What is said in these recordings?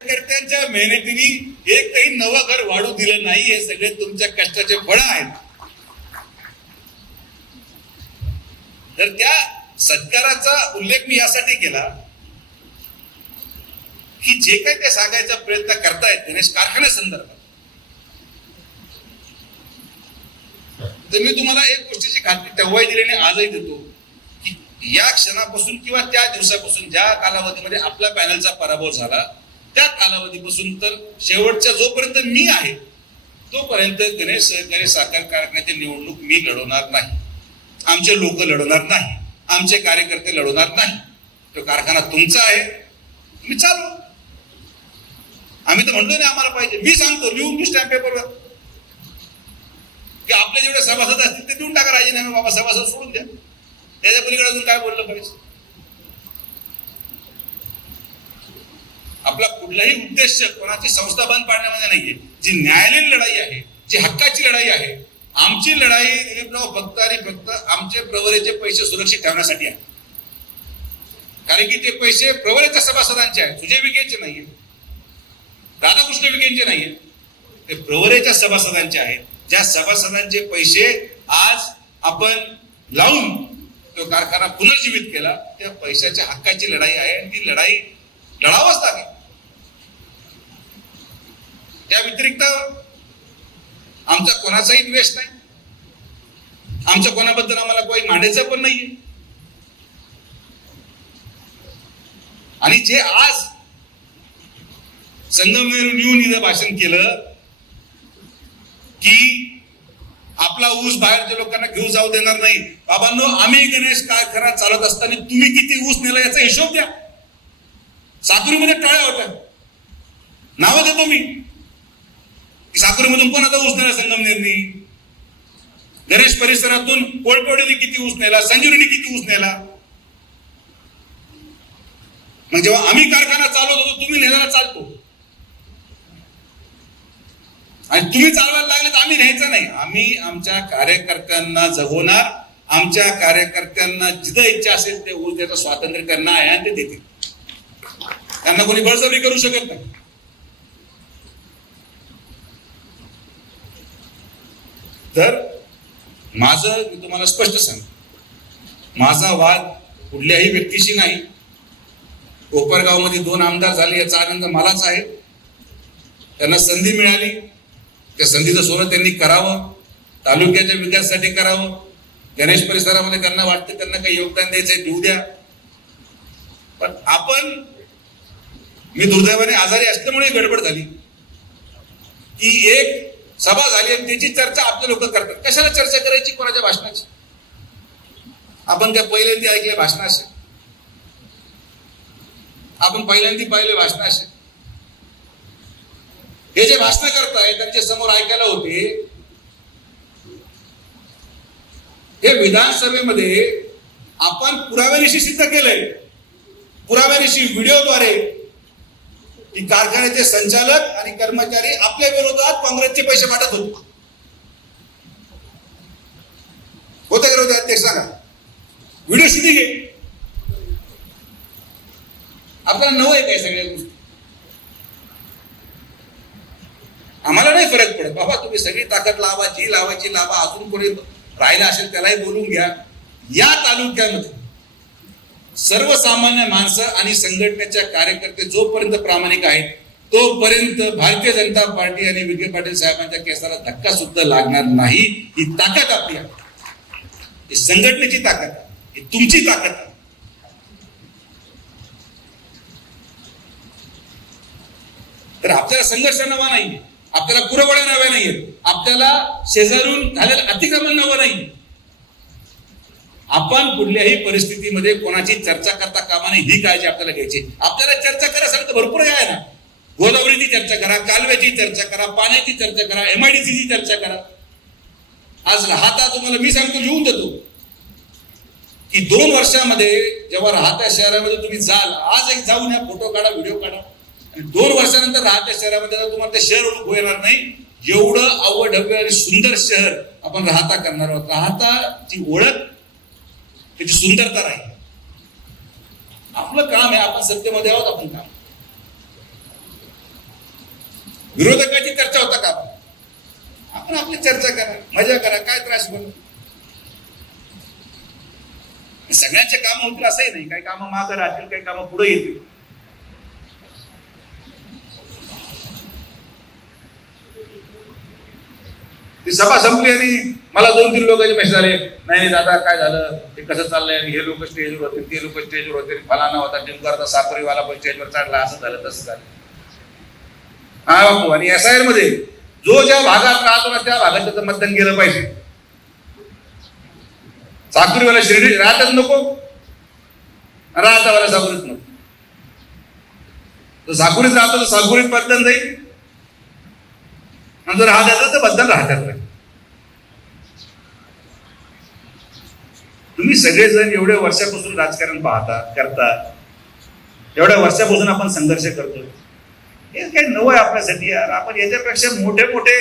कार्यकर्त्यांच्या मेहनतीने एकही नवं घर वाढू दिलं नाही. हे सगळे तुमच्या कष्टाचे फळ आहेत. तर त्या सत्काराचा उल्लेख मी यासाठी केला की जे काही ते सांगायचा प्रयत्न करतायत गणेश कारखान्यासंदर्भात, तर मी तुम्हाला एक गोष्टीची खात्री तेव्हाही दिली आणि आजही देतो की या क्षणापासून किंवा त्या दिवसापासून ज्या कालावधीमध्ये आपल्या पॅनलचा पराभव झाला त्या कालावधीपासून तर शेवटच्या जोपर्यंत मी आहे तोपर्यंत गणेश सहकारी साखर कारखान्याची निवडणूक मी लढवणार नाही, आमचे लोक लढवणार नाही, आमचे कार्यकर्ते लढवणार नाही. तो कारखाना तुमचा आहे, तुम्ही चालवा. आम्ही तर म्हणतो ना आम्हाला पाहिजे. मी सांगतो लिहून स्टॅम्प पेपरवर की आपले जेवढे सभासद असतील ते देऊन टाका राजीनामे. बाबा सभासद सोडून द्या. त्याच्या पलीकडे अजून काय बोललं पाहिजे? आपला कुठलाही उद्देश कोणाची संस्था बंद पाडण्यामध्ये नाहीये. जी न्यायालयीन लढाई आहे, जी हक्काची लढाई आहे, आमची लढाई दिलीपराव फक्त आणि फक्त आमचे प्रवरेचे पैसे सुरक्षित ठेवण्यासाठी आहे. कारण की ते पैसे प्रवरेच्या सभासदांचे आहेत, सुजय विखेंचे नाहीये, राधाकृष्ण विखेंचे नाहीये, ते प्रवरेच्या सभासदांचे आहेत. ज्या सभासदांचे पैसे आज आपण लावून तो कारखाना पुनर्जीवित केला, त्या पैशाच्या हक्काची लढाई आहे आणि ती लढाई लढावंच लागेल. त्या व्यतिरिक्त आमचा कोणाचाही द्वेष नाही, आमच्या कोणाबद्दल आम्हाला काही मांडायचं पण नाहीये. आणि जे आज संगमनेरून येऊन इथं भाषण केलं की आपला ऊस बाहेरच्या लोकांना घेऊ जाऊ देणार नाही. बाबांनो, आम्ही गणेश कारखाना चालत असताना तुम्ही किती ऊस नेला याचा हिशोब द्या. साकुरीमध्ये टाळ्या होत्या, नावं देतो मी. साकुरीमधून कोणाचा ऊस नेला संगमनेरनी, गणेश परिसरातून कोळपवडीने किती ऊस नेला, संजीवनी किती ऊस नेला. मग जेव्हा आम्ही कारखाना चालवत होतो तुम्ही नेल्याला चालतो आणि तुम्ही चालवायला लागले तर आम्ही न्यायचं नाही. आम्ही आमच्या कार्यकर्त्यांना जगवणार, आमच्या कार्यकर्त्यांना जिथं इच्छा असेल ते ऊस द्यायचं स्वातंत्र्य त्यांना आहे आणि ते देतील. त्यांना कोणी बळजबरी करू शकत नाही. तर माझं मी तुम्हाला स्पष्ट सांगतो, माझा वाद कुठल्याही व्यक्तीशी नाही. कोपरगावमध्ये 2 आमदार झाले याचा आनंद मलाच आहे. त्यांना संधी मिळाली, त्या संधीचं सोनं त्यांनी करावं, तालुक्याच्या विकासासाठी करावं. गणेश परिसरामध्ये त्यांना वाटतं त्यांना काही योगदान द्यायचंय, देऊ द्या. पण आपण, मी दुर्दैवाने आजारी असल्यामुळे गडबड झाली की एक सभा झाली आणि त्याची चर्चा आपले लोक करतात. कशाला चर्चा करायची कोणाच्या भाषणाची? आपण काय पहिल्यांदा ऐकले भाषण असे? आपण पहिल्यांदा पाहिले भाषण असे? हे जे भाषण करताय त्यांच्या समोर ऐकायला होते. हे विधानसभेमध्ये आपण पुराव्यानिशी सिद्ध केलंय, पुराव्यानिशी व्हिडिओद्वारे, की कारखान्याचे संचालक आणि कर्मचारी आपल्या विरोधात काँग्रेसचे पैसे वाटत होते. होते विरोधात ते सांगा, व्हिडिओ शूटिंग आहे. आपल्याला नवं आहे काय सगळ्या गोष्टी? आम्हाला नाही फरक पडत. बाबा तुम्ही सगळी ताकद लावा, जी लावायची लावा. अजून कोणी राहिला असेल त्यालाही बोलून घ्या. या तालुक्यामध्ये सर्वसामान्य माणसं आणि संघटनेच्या कार्यकर्ते जोपर्यंत प्रामाणिक आहेत तोपर्यंत भारतीय जनता पार्टी आणि विखे पाटील साहेबांच्या केसाला धक्का सुद्धा लागणार नाही. ही ताकद आपली आहे, ही संघटनेची ताकद आहे, ही तुमची ताकद आहे. तर आपल्याला संघर्ष नवा नाही, आपल्याला पुरवड्या नव्या नाहीये, आपल्याला शेजारून झालेलं अतिक्रमण नवं नाही. आपण कुठल्याही परिस्थितीमध्ये कोणाची चर्चा करता कामा नये, ही काळजी आपल्याला घ्यायची. आपल्याला चर्चा करायसाठी तर भरपूर काय आहे ना. गोदावरीची चर्चा करा, कालव्याची चर्चा करा, पाण्याची चर्चा करा, MIDCची चर्चा करा. आज राहता तुम्हाला मी सांगतो, लिहून देतो की 2 वर्षामध्ये जेव्हा राहत्या शहरामध्ये तुम्ही जाल, आज एक जाऊन या, फोटो काढा, व्हिडिओ काढा, आणि 2 वर्षानंतर राहत्या शहरामध्ये तुम्हाला ते शहर ओळख येणार नाही. एवढं अवढव्य आणि सुंदर शहर आपण राहता करणार आहोत. राहताची ओळख, त्याची सुंदरता राहील. आपलं काम आहे, आपण सत्तेमध्ये आहोत, आपण काम विरोधकाची चर्चा होता का? आपण आपली चर्चा करा, मजा करा, काय त्रास बन. सगळ्यांचे काम होतील असंही नाही, काही कामं मागं राहतील, काही कामं पुढे येतील. ती सभा संपली आणि मला 2-3 लोकांचे मेसेज आले, नाही दादा काय झालं, ते कसं चाललंय, हे लोक स्टेजवर होते, ते लोक स्टेजवर होते, फलाना होता टिमकारचा साखरीवाला पण स्टेजवर चढला, असं झालं तसं झालं. हा बापू, आणि SIR मध्ये जो ज्या भागात राहतो ना त्या भागात त्याचं मतदान गेलं पाहिजे. साखरीवाला शिर्डी राहतच नको, राहतावाला साखरीत नको. तो साखरीत राहतो तर साखरीत मतदान जाईल, आणि जर राहतात तर मतदान राहतात नाही. तुम्ही सगळेजण एवढ्या वर्षापासून राजकारण पाहता करता, एवढ्या वर्षापासून आपण संघर्ष करतो. हे काही नवं आहे आपल्यासाठी यार. आपण याच्यापेक्षा मोठे मोठे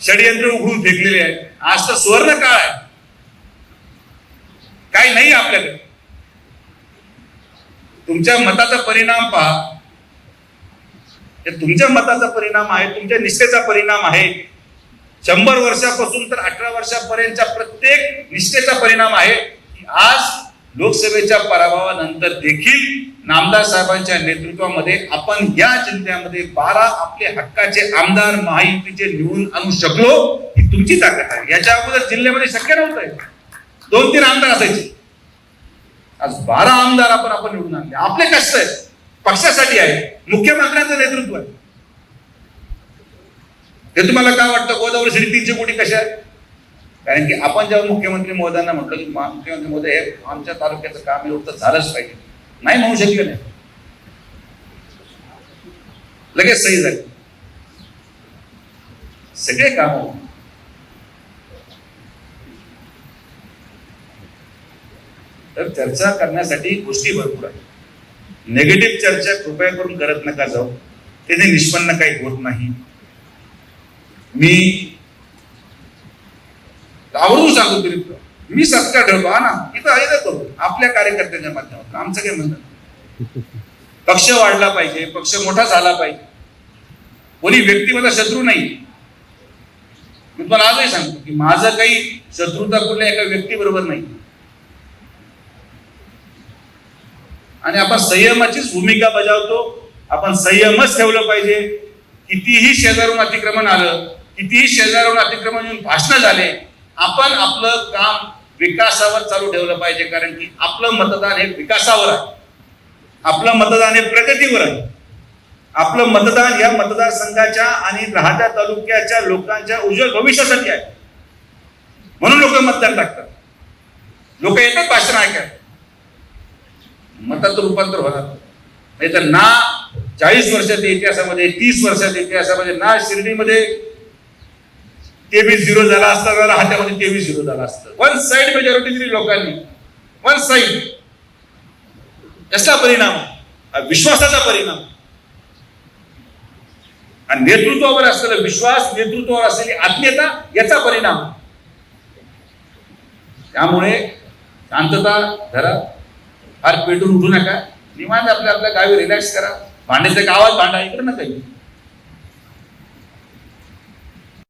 षडयंत्र उघडून फेकलेले आहेत. आज तर सुवर्ण काळ आहे, काही नाही आपल्याकडे. तुमच्या मताचा परिणाम पहा, तुमच्या मताचा परिणाम आहे, तुमच्या निष्ठेचा परिणाम आहे. 100 वर्षापासून तर 18 वर्षापर्यंतच्या प्रत्येक निष्ठेचा परिणाम आहे की आज लोकसभेच्या पराभवानंतर देखील नामदार साहेबांच्या नेतृत्वामध्ये आपण या जिल्ह्यामध्ये 12 आपले हक्काचे आमदार महायुतीचे निवडून आणू शकलो, ही तुमची ताकद आहे. याच्या अगोदर जिल्ह्यामध्ये शक्य नव्हतं. 2-3 आमदार असायचे, आज 12 आमदार आपण निवडून आणले. आपले कष्ट आहे, पक्षासाठी आहे, मुख्यमंत्र्यांचं नेतृत्व आहे. हे तुम्हाला काय वाटतं गोदावरी सिटी 300 कोटी कशा आहेत? कारण की आपण जेव्हा मुख्यमंत्री महोदयांना म्हटलं की मुख्यमंत्री महोदय हे आमच्या तालुक्याचं काम एवढं तर झालंच पाहिजे, नाही म्हणू शकले नाही, लगेच सही झाली, सगळे काम. तर चर्चा करण्यासाठी गोष्टी भरपूर आहेत. नेगेटिव्ह चर्चा कृपया करून करत नका जाऊ, त्याने निष्पन्न काही होत नाही. मी आवर्जून सांगतो तरी मी सत्कार ठेवतो हा ना, इथं आहे करू आपल्या कार्यकर्त्यांच्या माध्यमातून. आमचं काय म्हणणं, पक्ष वाढला पाहिजे, पक्ष मोठा झाला पाहिजे, कोणी व्यक्तिगत शत्रू नाही. मी तुम्हाला आजही सांगतो की माझं काही शत्रुता कुठल्या एका व्यक्तीबरोबर नाही, आणि आपण संयमाचीच भूमिका बजावतो. आपण संयमच ठेवलं पाहिजे. कितीही शेजारून अतिक्रमण आलं, कितीही शेजारून अतिक्रमण येऊन भाषण झाले, आपण आपलं काम विकासावर चालू ठेवलं पाहिजे. कारण की आपलं मतदान हे विकासावर आहे, आपलं मतदान हे प्रगतीवर आहे, आपलं मतदान या मतदारसंघाच्या आणि राहत्या तालुक्याच्या लोकांच्या उज्ज्वल भविष्यासाठी आहे. म्हणून लोक मतदान टाकतात, लोक येतात भाषण ऐकायला, मतात रूपांतर होणार नाही. तर ना 40 वर्षाच्या इतिहासामध्ये, 30 वर्षाच्या इतिहासामध्ये ना शिर्डीमध्ये 23-0 झाला असता, ना राहत्यामध्ये 23-0 झाला असतं. वन साइड मेजॉरिटी दिली लोकांनी, वन साइड. याचा परिणाम विश्वासाचा परिणाम आणि नेतृत्वावर असलेला विश्वास, नेतृत्वावर असलेली आत्मीयता याचा परिणाम. त्यामुळे शांतता धरा, फार पेटून उठू नका, निवांत आपल्या गावी रिलॅक्स करा. भांडायचं गावात भांडा, इकडे नका.